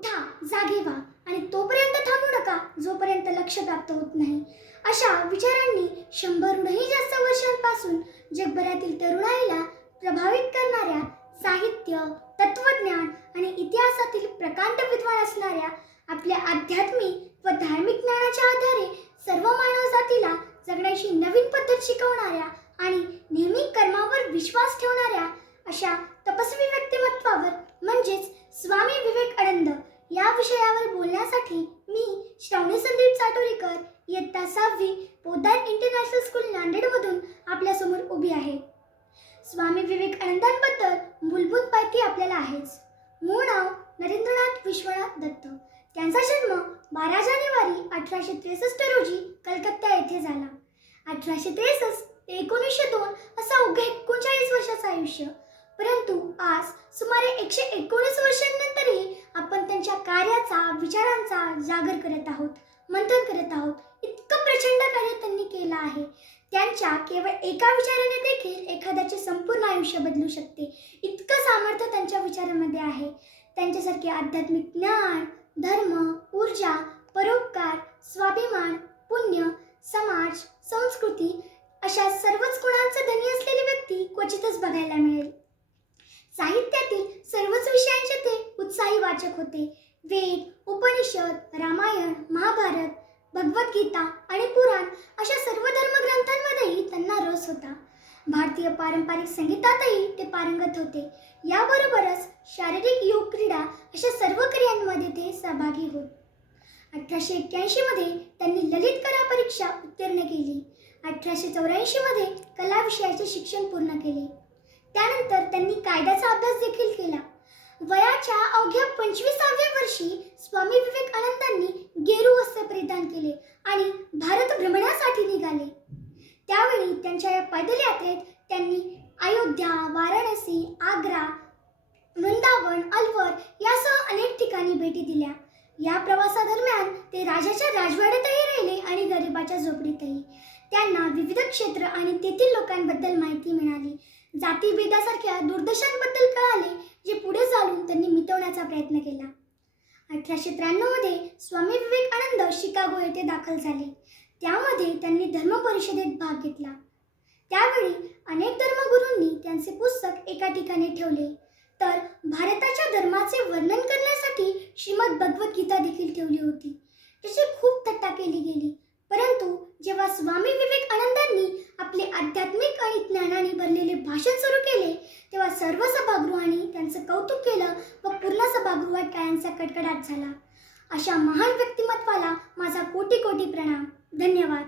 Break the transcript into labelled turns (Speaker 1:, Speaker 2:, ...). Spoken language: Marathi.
Speaker 1: उठा जागे व्हा आणि तोपर्यंत थांबू नका. जोपर्यंत लक्ष प्राप्त होत नाही. अशा विचारांनी शंभरहूनही जास्त वर्षांपासून जगभरातील तरुणाईला प्रभावित करणाऱ्या साहित्य तत्वज्ञान आणि इतिहासातील प्रकांड विद्वान असणाऱ्या आपल्या आध्यात्मिक व धार्मिक ज्ञानाच्या आधारे सर्व मानव जातीला जगण्याची नवीन पद्धत शिकवणाऱ्या आणि नेहमी कर्मावर विश्वास ठेवणाऱ्या अशा तपस्वी व्यक्तिमत्वावर म्हणजेच स्वामी विवेकानंद या विषयावर बोलण्यासाठी मी श्रावणी संदीप चाटोरीकर इयत्ता सहावी पोदार इंटरनॅशनल स्कूल नांदेडमधून आपल्यासमोर उभी आहे. स्वामी विवेकानंदांबद्दल मूलभूत माहिती आपल्याला आहेच. मूळ नाव नरेंद्रनाथ विश्वनाथ दत्त. त्यांचा जन्म बारा जानेवारी अठराशे त्रेसष्ट रोजी कलकत्ता येथे झाला. अठराशे त्रेसष्ट ते एकोणीसशे दोन असा उघे एकोणचाळीस वर्षाचं आयुष्य. परंतु आज सुमारे एकशे एकोणीस वर्षांनंतरही आपण त्यांच्या कार्याचा विचारांचा जागर करत आहोत मंथन करत आहोत. इतकं प्रचंड कार्य त्यांनी केलं आहे. त्यांच्या केवळ एका विचाराने देखील एखाद्याचे संपूर्ण आयुष्य बदलू शकते. इतकं सामर्थ्य त्यांच्या विचारामध्ये आहे. त्यांच्यासारखे आध्यात्मिक ज्ञान धर्म ऊर्जा परोपकार स्वाभिमान पुण्य समाज संस्कृती अशा सर्वच गुणांचा धनी असलेली व्यक्ती क्वचितच बघायला मिळेल. साहित्यातील सर्वच विषयांचे ते उत्साही वाचक होते. वेद उपनिषद रामायण महाभारत भगवद्गीता आणि पुराण अशा सर्व धर्मग्रंथांमध्येही त्यांना रस होता. भारतीय पारंपरिक संगीतातही ते पारंगत होते. याबरोबरच शारीरिक योग क्रीडा अशा सर्व क्रियांमध्ये ते सहभागी होत. अठराशे एक्क्याऐंशीमध्ये त्यांनी ललित कला परीक्षा उत्तीर्ण केली. अठराशे चौऱ्याऐंशीमध्ये कला विषयाचे शिक्षण पूर्ण केले. त्यानंतर त्यांनी कायदा आणि भारत भ्रमणासाठी निघाले. त्यावेळी त्यांच्या या पैदल यात्रेत त्यांनी अयोध्या वाराणसी आग्रा वृंदावन अलवर यासह अनेक ठिकाणी भेटी दिल्या. या प्रवासादरम्यान ते राजाच्या राजवाड्यातही राहिले आणि गरिबाच्या झोपडीतही. त्यांना विविध क्षेत्र आणि तेथील लोकांबद्दल माहिती मिळाली. जातीभेदासारख्या दुर्दशांबद्दल कळाले जे पुढे चालून त्यांनी मिटवण्याचा प्रयत्न केला. अठराशे त्र्याण्णवमध्ये स्वामी विवेकानंद शिकागो येथे दाखल झाले. त्यामध्ये त्यांनी धर्म परिषदेत भाग घेतला. त्यावेळी अनेक धर्मगुरूंनी त्यांचे पुस्तक एका ठिकाणी ठेवले. तर भारताच्या धर्माचे वर्णन करण्यासाठी श्रीमद भगवद्गीता देखील ठेवली होती. त्याची खूप थट्टा केली गेली. परंतु जेव्हा स्वामी विवेकानंदांनी आपले आध्यात्मिक आणि ज्ञानाने भरलेले भाषण सुरू सर्व सभागृहांनी त्यांचं कौतुक केलं व पूर्ण सभागृहात टाळ्यांचा कडकडाट झाला. अशा महान व्यक्तिमत्वाला माझा कोटी कोटी प्रणाम. धन्यवाद.